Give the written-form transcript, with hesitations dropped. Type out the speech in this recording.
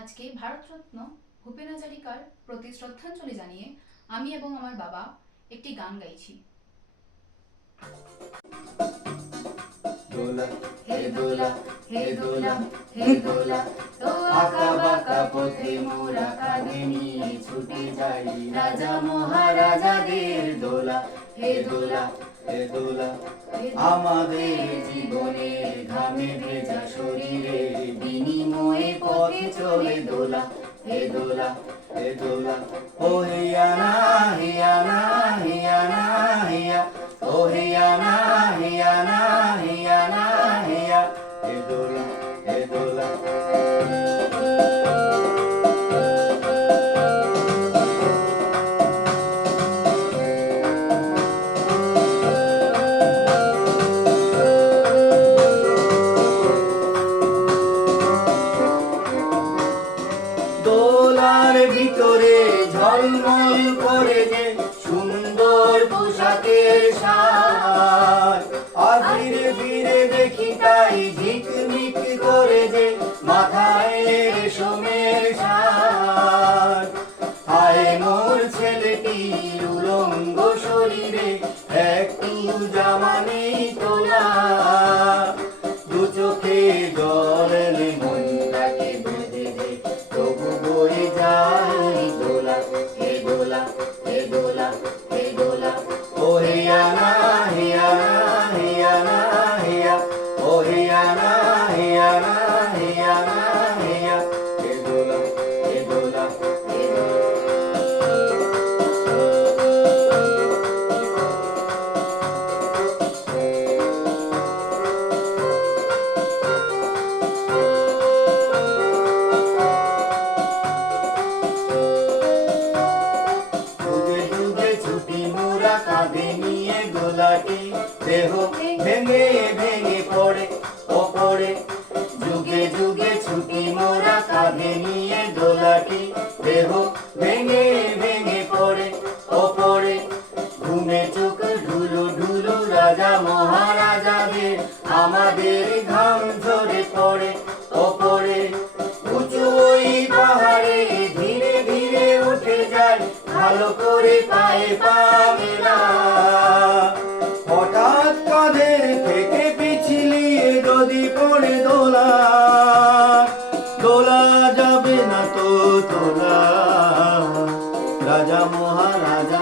আজকে ভারতরত্ন ভূপেন হাজারিকার প্রতি শ্রদ্ধাঞ্জলি জানিয়ে আমি এবং আমার বাবা একটি গান গাইছি। দোলা হে দোলা হে দোলা হে দোলা, তো আঁকা বাঁকা পথে মোরা কাঁধে নিয়ে ছুটে যাই রাজা মহারাজাদের দোলা। হে দোলা হে দোলা আমাদের জীবনের ঘামে ভেজা শরীরে বিনিময়ে পথে চলে দোলা। হে দোলা হে দোলা ও হিয়ানা হিয়ানা হিয়ানা হিয়া ও হিয়ানা হিয়ানা হিয়ানা হিয়া হে দোলা হে দোলা দোলার ভিতরে ঝলমল করে যে সুন্দর পোশাকের সাজ, আর ফিরে ফিরে দেখি তাই ঝিকমিক করে যে মাথায় রেশমের সাজ। হায় মোর ছেলেটির উলঙ্গ শরীরে একটু জামা নেই তোলা, দু চোখে জল এলে মনটাকে বেঁধে দে তবু বয়ে যায় দোলা। হে দোলা হে দোলা হে দোলা ও হিয়ানা হিয়ানা হিয়ানা হিয়া ও হিয়ানা হিয়ানা হিয়ানা হিয়া হে দোলা হে দোলা হে দোলা। যুগে যুগে ছুটি মোরা কাঁধে নিয়ে দোলাটি, দেহ ভেঙে ভেঙে পড়ে ও পড়ে। যুগে যুগে ছুটি মোরা কাঁধে নিয়ে দোলাটি, দেহ ভেঙে ভেঙে পড়ে ও পড়ে। ঘুমে চোখ ঢুলু ঢুলু রাজা মহারাজাদের আমাদের ঘাম ঝরে পড়ে ও পড়ে। উঁচু ওই পাহাড়ে ধীরে ধীরে উঠে যায় ভালো করে পায়ে পা মেলা, হঠাৎ কাঁধের থেকে পিছলিয়ে যদি পড়ে দোলা, দোলা যাবে না তো তোলা। রাজা মহারাজা